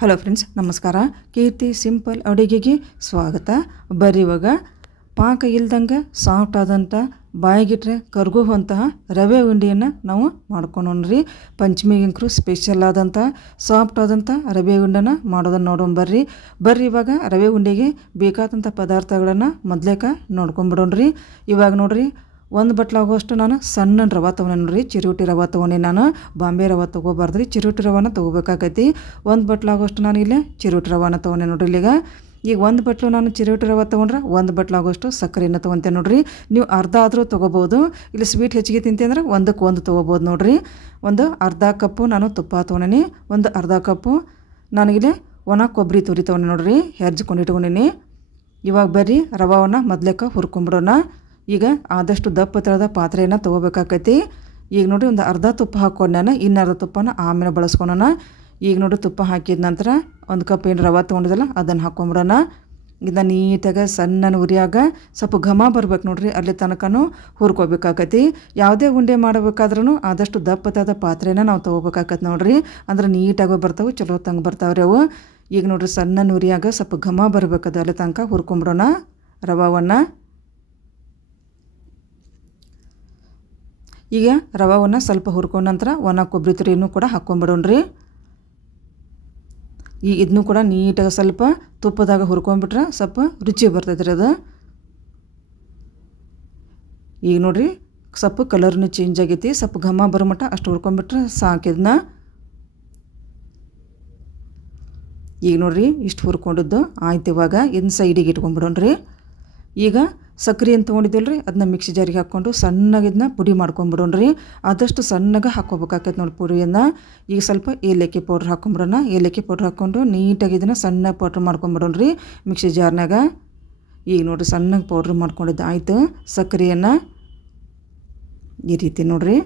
Hello friends ನಮಸ್ಕಾರ. ಕೀರ್ತಿ simple ಅಡುಗೆಗೆ ಸ್ವಾಗತ. ಬರ್ರಿ ಇವಾಗ ಪಾಕ ಇಲ್ದಂಗೆ ಸಾಫ್ಟ್ ಆದಂಥ ಬಾಯಿಗಿಟ್ರೆ ಕರ್ಗುವಂತಹ ರವೆ ಉಂಡೆಯನ್ನು ನಾವು ಮಾಡ್ಕೊಂಡ್ರಿ ಪಂಚಮಿಗಂಕರು ಸ್ಪೆಷಲ್ ಆದಂಥ ಸಾಫ್ಟ್ ಆದಂಥ ರವೆ ಉಂಡೆನ ಮಾಡೋದನ್ನು ನೋಡೋಣ ಬರ್ರಿ. ಬರ್ರಿ ಇವಾಗ ರವೆ ಉಂಡೆಗೆ ಬೇಕಾದಂಥ ಪದಾರ್ಥಗಳನ್ನು ಮೊದಲೇಕ ನೋಡ್ಕೊಂಬಿಡೋಣ್ರಿ ಇವಾಗ ನೋಡ್ರಿ ಒಂದು ಬಟ್ಲಾಗುವಷ್ಟು ನಾನು ಸಣ್ಣ ರವೆ ತೊಗೊಂಡೆ ನೋಡ್ರಿ, ಚಿರುಟಿ ರವೆ ತೊಗೊಂಡೆ ನಾನು, ಬಾಂಬೆ ರವೆ ತೊಗೋಬಾರ್ದು ರೀ ಚಿರೋಟಿ ರವಾನ ತೊಗೋಬೇಕಾಗೈತಿ. ಒಂದು ಆಗೋಷ್ಟು ನಾನು ಇಲ್ಲಿ ಚಿರುಟಿ ರವಾನ ತೊಗೊಂಡೆ ನೋಡ್ರಿ ಇಲ್ಲಿಗ. ಈಗ ಒಂದು ಬಟ್ಲು ನಾನು ಚಿರೋಟಿ ರವೆ ತೊಗೊಂಡ್ರೆ ಒಂದು ಬಟ್ಲಾಗೋಷ್ಟು ಸಕ್ಕರೆನ ತೊಗೊತೇನೆ ನೋಡ್ರಿ. ನೀವು ಅರ್ಧ ಆದರೂ ತೊಗೋಬೋದು. ಇಲ್ಲಿ ಸ್ವೀಟ್ ಹೆಚ್ಚಿಗೆ ತಿಂತೀನಿ ಅಂದ್ರೆ ಒಂದಕ್ಕೆ ಒಂದು ತೊಗೋಬೋದು ನೋಡ್ರಿ. ಒಂದು ಅರ್ಧ ಕಪ್ಪು ನಾನು ತುಪ್ಪ ತೊಗೊಂಡೇನಿ, ಒಂದು ಅರ್ಧ ಕಪ್ಪು ನನಗಿಲ್ಲಿ ಒಣ ಕೊಬ್ಬರಿ ತುರಿ ತೊಗೊಂಡೆ ನೋಡ್ರಿ, ಹೆರ್ಜ್ಕೊಂಡು ಇಟ್ಕೊಂಡೀನಿ. ಇವಾಗ ಬರ್ರಿ, ರವಾವನ್ನು ಮೊದ್ಲೇಕ ಹುರ್ಕೊಂಬಿಡೋಣ. ಈಗ ಆದಷ್ಟು ದಪ್ಪ ಥರದ ಪಾತ್ರೆಯನ್ನು ತೊಗೋಬೇಕಾಕೈತಿ. ಈಗ ನೋಡಿ ಒಂದು ಅರ್ಧ ತುಪ್ಪ ಹಾಕ್ಕೊಂಡು ನಾನು ಇನ್ನು ಅರ್ಧ ತುಪ್ಪನ ಆಮೇಲೆ ಬಳಸ್ಕೊಳೋಣ. ಈಗ ನೋಡಿ ತುಪ್ಪ ಹಾಕಿದ ನಂತರ ಒಂದು ಕಪ್ ಏನು ರವೆ ತೊಗೊಂಡಿದ್ದಲ್ಲ ಅದನ್ನು ಹಾಕ್ಕೊಂಬಿಡೋಣ ಇದನ್ನ ನೀಟಾಗಿ ಸಣ್ಣ ಉರಿಯಾಗ ಸ್ವಲ್ಪ ಘಮ ಬರ್ಬೇಕು ನೋಡ್ರಿ, ಅಲ್ಲಿ ತನಕನೂ ಹುರ್ಕೋಬೇಕಾಕತಿ. ಯಾವುದೇ ಉಂಡೆ ಮಾಡಬೇಕಾದ್ರೂ ಆದಷ್ಟು ದಪ್ಪತಾದ ಪಾತ್ರೆನ ನಾವು ತೊಗೋಬೇಕಾಕತಿ ನೋಡ್ರಿ. ಅಂದ್ರೆ ನೀಟಾಗಿ ಬರ್ತಾವೆ, ಚಲೋ ತಂಗೆ ಬರ್ತಾವ್ರಿ ಅವು. ಈಗ ನೋಡ್ರಿ ಸಣ್ಣ ಉರಿಯಾಗ ಸ್ವಲ್ಪ ಘಮ ಬರ್ಬೇಕದು, ಅಲ್ಲಿ ತನಕ ಹುರ್ಕೊಂಬಿಡೋಣ ರವಾವನ್ನು. ಈಗ ರವವನ್ನು ಸ್ವಲ್ಪ ಹುರ್ಕೊಂಡ ನಂತರ ಒಣ ಕೊಬ್ಬರಿ ತುರಿನೂ ಕೂಡ ಹಾಕ್ಕೊಂಬಿಡೋಣ್ರಿ. ಈ ಇದನ್ನು ಕೂಡ ನೀಟಾಗಿ ಸ್ವಲ್ಪ ತುಪ್ಪದಾಗ ಹುರ್ಕೊಂಬಿಟ್ರೆ ಸ್ವಲ್ಪ ರುಚಿ ಬರ್ತೈತೆ ರೀ ಅದು. ಈಗ ನೋಡಿರಿ, ಸ್ವಲ್ಪ ಕಲರ್ನು ಚೇಂಜ್ ಆಗೈತಿ, ಸ್ವಲ್ಪ ಘಮ ಬರೋ ಮಟ್ಟ ಅಷ್ಟು ಹುರ್ಕೊಂಬಿಟ್ರೆ ಸಾಕಿದ್ನ ಈಗ ನೋಡಿರಿ, ಇಷ್ಟು ಹುರ್ಕೊಂಡಿದ್ದು ಆಯ್ತು ಇವಾಗ ಇದನ್ನ ಸೈಡಿಗೆ ಇಟ್ಕೊಂಡ್ಬಿಡೋಣ್ರಿ ಈಗ ಸಕ್ರೆ ಅಂತ ತೊಗೊಂಡಿದ್ದಲ್ರಿ ಅದನ್ನ ಮಿಕ್ಸಿ ಜಾರಿಗೆ ಹಾಕ್ಕೊಂಡು ಸಣ್ಣಗೆ ಇದನ್ನ ಪುಡಿ ಮಾಡ್ಕೊಂಬಿಡೋಣ್ರಿ ಆದಷ್ಟು ಸಣ್ಣಗೆ ಹಾಕ್ಕೋಬೇಕಾಕೈತೆ ನೋಡಿ ಪುಡಿಯನ್ನು. ಈಗ ಸ್ವಲ್ಪ ಏಲಕ್ಕಿ ಪೌಡ್ರ್ ಹಾಕೊಂಬಿಡೋಣ ಏಲಕ್ಕಿ ಪೌಡ್ರ್ ಹಾಕ್ಕೊಂಡು ನೀಟಾಗಿ ಇದನ್ನು ಸಣ್ಣ ಪೌಡ್ರ್ ಮಾಡ್ಕೊಂಬಿಡೋಣ ರೀ ಮಿಕ್ಸಿ ಜಾರ್ನಾಗ ಈಗ ನೋಡಿರಿ ಸಣ್ಣಗೆ ಪೌಡ್ರ್ ಮಾಡ್ಕೊಂಡಿದ್ದು ಆಯಿತು ಸಕ್ಕರೆಯನ್ನು ಈ ರೀತಿ ನೋಡಿರಿ.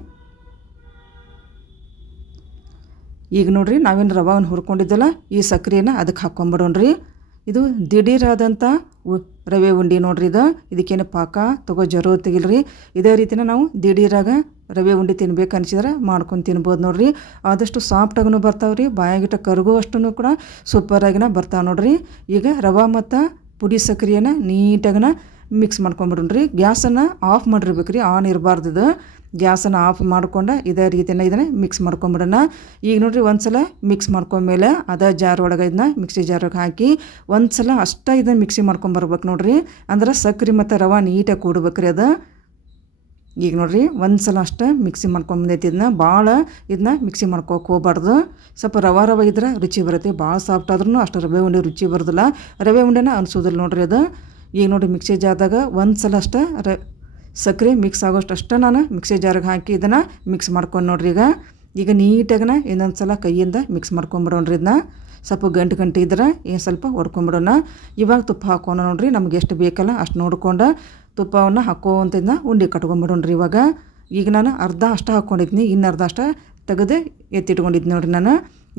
ಈಗ ನೋಡಿರಿ ನಾವೇನು ರವಾವನ್ನು ಹುರ್ಕೊಂಡಿದ್ದಲ್ಲ, ಈ ಸಕ್ಕರೆಯನ್ನು ಅದಕ್ಕೆ ಹಾಕ್ಕೊಂಬಿಡೋಣ್ರಿ ಇದು ದಿಢೀರಾದಂಥ ರವೆ ಉಂಡೆ ನೋಡ್ರಿ ಇದು. ಇದಕ್ಕೇನು ಪಾಕ ತಗೋ ಜರೋ ತೆಗಿಲ್ರಿ. ಇದೇ ರೀತಿನ ನಾವು ದಿಢೀರಾಗ ರವೆ ಉಂಡೆ ತಿನ್ಬೇಕು ಅನ್ಸಿದ್ರೆ ಮಾಡ್ಕೊಂಡು ತಿನ್ಬೋದು ನೋಡ್ರಿ. ಆದಷ್ಟು ಸಾಫ್ಟಾಗೂ ಬರ್ತಾವೆ ರೀ ಬಾಯಾಗಿಟ್ಟ ಕರಗುವಷ್ಟುನು ಕೂಡ ಸೂಪರಾಗಿನ ಬರ್ತಾವೆ ನೋಡ್ರಿ. ಈಗ ರವೆ ಮತ್ತು ಪುಡಿ ಸಕ್ಕರೆಯನ್ನು ನೀಟಾಗಿನ ಮಿಕ್ಸ್ ಮಾಡ್ಕೊಂಬಿಡ್ರಿ ಗ್ಯಾಸನ್ನು ಆಫ್ ಮಾಡಿರ್ಬೇಕು ರೀ ಆನ್ ಇರಬಾರ್ದು ಗ್ಯಾಸನ್ನು ಆಫ್ ಮಾಡ್ಕೊಂಡು ಇದೇ ರೀತಿನ ಇದನ್ನ ಮಿಕ್ಸ್ ಮಾಡ್ಕೊಂಬಿಡೋಣ. ಈಗ ನೋಡಿರಿ ಒಂದು ಸಲ ಮಿಕ್ಸ್ ಮಾಡ್ಕೊಂಡ್ಮೇಲೆ ಅದೇ ಜಾರ್ ಒಳಗೆ ಇದನ್ನ ಮಿಕ್ಸಿ ಜಾರಿಗೆ ಹಾಕಿ ಒಂದು ಸಲ ಅಷ್ಟೇ ಇದನ್ನು ಮಿಕ್ಸಿ ಮಾಡ್ಕೊಂಬರ್ಬೇಕು ನೋಡಿರಿ. ಅಂದ್ರೆ ಸಕ್ಕರೆ ಮತ್ತು ರವೆ ನೀಟಾಗಿ ಕೂಡ್ಬೇಕ್ರಿ ಅದು. ಈಗ ನೋಡಿರಿ ಒಂದು ಸಲ ಅಷ್ಟೇ ಮಿಕ್ಸಿ ಮಾಡ್ಕೊಂಬಂದೈತಿ ಇದನ್ನ. ಭಾಳ ಇದನ್ನ ಮಿಕ್ಸಿ ಮಾಡ್ಕೋಕೆ ಹೋಗ್ಬಾರ್ದು. ಸ್ವಲ್ಪ ರವೆ ರವೆ ಇದ್ರೆ ರುಚಿ ಬರುತ್ತೆ. ಭಾಳ ಸಾಫ್ಟ್ ಆದ್ರೂ ಅಷ್ಟು ರವೆ ಉಂಡೆ ರುಚಿ ಬರೋದಿಲ್ಲ. ರವೆ ಉಂಡೆನ ಅನಿಸೋದಿಲ್ಲ ನೋಡಿರಿ ಅದು. ಈಗ ನೋಡಿರಿ ಮಿಕ್ಸಿ ಜಾರ್ದಾಗ ಒಂದು ಸಲ ಅಷ್ಟೇ ರ ಸಕ್ಕರೆ ಮಿಕ್ಸ್ ಆಗೋಷ್ಟು ಅಷ್ಟೇ ನಾನು ಮಿಕ್ಸಿ ಜಾರಿಗೆ ಹಾಕಿ ಇದನ್ನು ಮಿಕ್ಸ್ ಮಾಡ್ಕೊಂಡು ನೋಡ್ರಿ ಈಗ. ಈಗ ನೀಟಾಗನ ಇನ್ನೊಂದು ಸಲ ಕೈಯಿಂದ ಮಿಕ್ಸ್ ಮಾಡ್ಕೊಂಬಿಡೋಣ್ರಿ ಇದನ್ನ ಸ್ವಲ್ಪ ಗಂಟು ಗಂಟೆ ಇದ್ರೆ ಏನು ಸ್ವಲ್ಪ ಹೊಡ್ಕೊಂಬಿಡೋಣ ಇವಾಗ ತುಪ್ಪ ಹಾಕೋಣ ನೋಡ್ರಿ, ನಮ್ಗೆ ಎಷ್ಟು ಬೇಕಲ್ಲ ಅಷ್ಟು ನೋಡ್ಕೊಂಡು ತುಪ್ಪವನ್ನು ಹಾಕೋವಂಥದ್ದನ್ನ ಉಂಡೆ ಕಟ್ಕೊಂಬಿಡೋಣ್ರಿ ಇವಾಗ. ಈಗ ನಾನು ಅರ್ಧ ಅಷ್ಟು ಹಾಕ್ಕೊಂಡಿದ್ನಿ ಇನ್ನು ಅರ್ಧ ಅಷ್ಟು ತೆಗೆದು ಎತ್ತಿಟ್ಕೊಂಡಿದ್ನಿ ನೋಡ್ರಿ ನಾನು.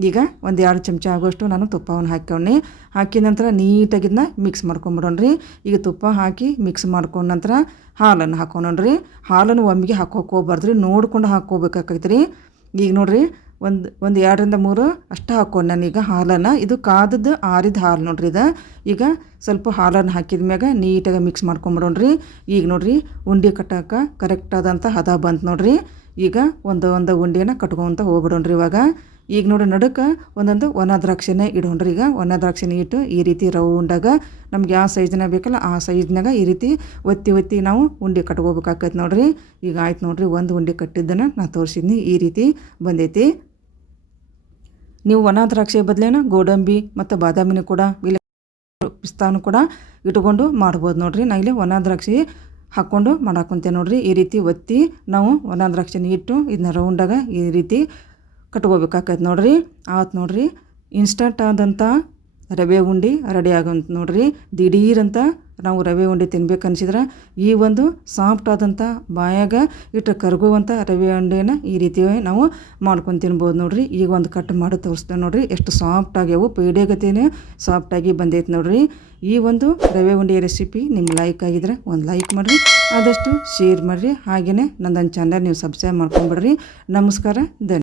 ಈಗ ಒಂದು ಎರಡು ಚಮಚ ಆಗೋಷ್ಟು ನಾನು ತುಪ್ಪವನ್ನು ಹಾಕ್ಕೊಂಡಿ. ಹಾಕಿದ ನಂತರ ನೀಟಾಗಿ ಇದನ್ನ ಮಿಕ್ಸ್ ಮಾಡ್ಕೊಂಬಿಡೋಣ್ರಿ. ಈಗ ತುಪ್ಪ ಹಾಕಿ ಮಿಕ್ಸ್ ಮಾಡ್ಕೊಂಡ ನಂತರ ಹಾಲನ್ನು ಹಾಕೋಣ್ರಿ ಹಾಲನ್ನು ಒಮ್ಮಿಗೆ ಹಾಕೋಕೆ ಹೋಗ್ಬಾರ್ದು ರೀ ನೋಡ್ಕೊಂಡು ಹಾಕ್ಕೋಬೇಕಾಗೈತೆ ರೀ ಈಗ ನೋಡಿರಿ, ಒಂದು ಒಂದು ಎರಡರಿಂದ ಮೂರು ಅಷ್ಟು ಹಾಕ್ಕೊಂಡು ನಾನೀಗ ಹಾಲನ್ನು. ಇದು ಕಾದದ್ದು ಆರಿದ ಹಾಲು ನೋಡ್ರಿ ಇದು. ಈಗ ಸ್ವಲ್ಪ ಹಾಲನ್ನು ಹಾಕಿದ ಮ್ಯಾಗ ನೀಟಾಗಿ ಮಿಕ್ಸ್ ಮಾಡ್ಕೊಂಬಿಡೋಣ್ರಿ. ಈಗ ನೋಡಿರಿ, ಉಂಡೆ ಕಟ್ಟಕ್ಕೆ ಕರೆಕ್ಟಾದಂಥ ಹದ ಬಂತು ನೋಡಿರಿ. ಈಗ ಒಂದು ಒಂದು ಉಂಡೆನ ಕಟ್ಕೊತ ಹೋಗ್ಬಿಡೋಣ್ರಿ ಇವಾಗ. ಈಗ ನೋಡಿ ನಡುಕ್ಕೆ ಒಂದೊಂದು ಒಣ ದ್ರಾಕ್ಷಿನೇ ಇಡೋಣ್ರಿ ಈಗ. ಒಣ ದ್ರಾಕ್ಷಿನೇ ಇಟ್ಟು ಈ ರೀತಿ ರೌಂಡಾಗ ನಮ್ಗೆ ಯಾವ ಸೈಜ್ನಾಗ ಬೇಕಲ್ಲ ಆ ಸೈಜ್ನಾಗ ಈ ರೀತಿ ಒತ್ತಿ ಒತ್ತಿ ನಾವು ಉಂಡೆ ಕಟ್ಕೋಬೇಕಾಗತ್ತೆ ನೋಡ್ರಿ. ಈಗ ಆಯ್ತು ನೋಡ್ರಿ ಒಂದು ಉಂಡೆ ಕಟ್ಟಿದ್ದನ್ನು ನಾನು ತೋರಿಸಿದ್ನಿ. ಈ ರೀತಿ ಬಂದೈತಿ. ನೀವು ಒಣ ದ್ರಾಕ್ಷಿ ಬದಲೇನ ಗೋಡಂಬಿ ಮತ್ತು ಬಾದಾಮಿನ ಕೂಡ ಇಲ್ಲ ಪಿಸ್ತಾನು ಕೂಡ ಇಟ್ಕೊಂಡು ಮಾಡ್ಬೋದು ನೋಡ್ರಿ. ನಾ ಇಲ್ಲಿ ಒಣ ದ್ರಾಕ್ಷಿ ಹಾಕ್ಕೊಂಡು ಮಾಡಾಕೊಂತೆ ನೋಡ್ರಿ. ಈ ರೀತಿ ಒತ್ತಿ ನಾವು ಒಣ ದ್ರಾಕ್ಷಿನ ಇಟ್ಟು ಇದನ್ನ ರೌಂಡಾಗ ಈ ರೀತಿ ಕಟ್ಕೋಬೇಕಾಕೈತೆ ನೋಡ್ರಿ, ಆತು ನೋಡ್ರಿ ಇನ್ಸ್ಟಂಟ್ ಆದಂಥ ರವೆ ಉಂಡೆ ರೆಡಿ ಆಗಂತ ನೋಡ್ರಿ. ದಿಢೀರಂತ ನಾವು ರವೆ ಉಂಡೆ ತಿನ್ಬೇಕು ಅನ್ಸಿದ್ರೆ ಈ ಒಂದು ಸಾಫ್ಟ್ ಆದಂಥ ಬಾಯಾಗ ಇಟ್ಟು ಕರಗುವಂಥ ರವೆ ಉಂಡೆನ ಈ ರೀತಿ ನಾವು ಮಾಡ್ಕೊಂಡು ತಿನ್ಬೋದು ನೋಡ್ರಿ. ಈಗ ಒಂದು ಕಟ್ ಮಾಡಿ ತೋರಿಸ್ತೇವೆ ನೋಡ್ರಿ, ಎಷ್ಟು ಸಾಫ್ಟ್ ಆಗ್ಯಾವು ಪೇಡೆಗತಿನೇ ಸಾಫ್ಟಾಗಿ ಬಂದೈತೆ ನೋಡ್ರಿ. ಈ ಒಂದು ರವೆ ಉಂಡೆ ರೆಸಿಪಿ ನಿಮ್ಗೆ ಲೈಕ್ ಆಗಿದ್ರೆ ಒಂದು ಲೈಕ್ ಮಾಡಿರಿ, ಆದಷ್ಟು ಶೇರ್ ಮಾಡಿರಿ. ಹಾಗೆಯೇ ನಂದೊಂದು ಚಾನಲ್ ನೀವು ಸಬ್ಸ್ಕ್ರೈಬ್ ಮಾಡ್ಕೊಂಬಿಡ್ರಿ ನಮಸ್ಕಾರ, ಧನ್ಯ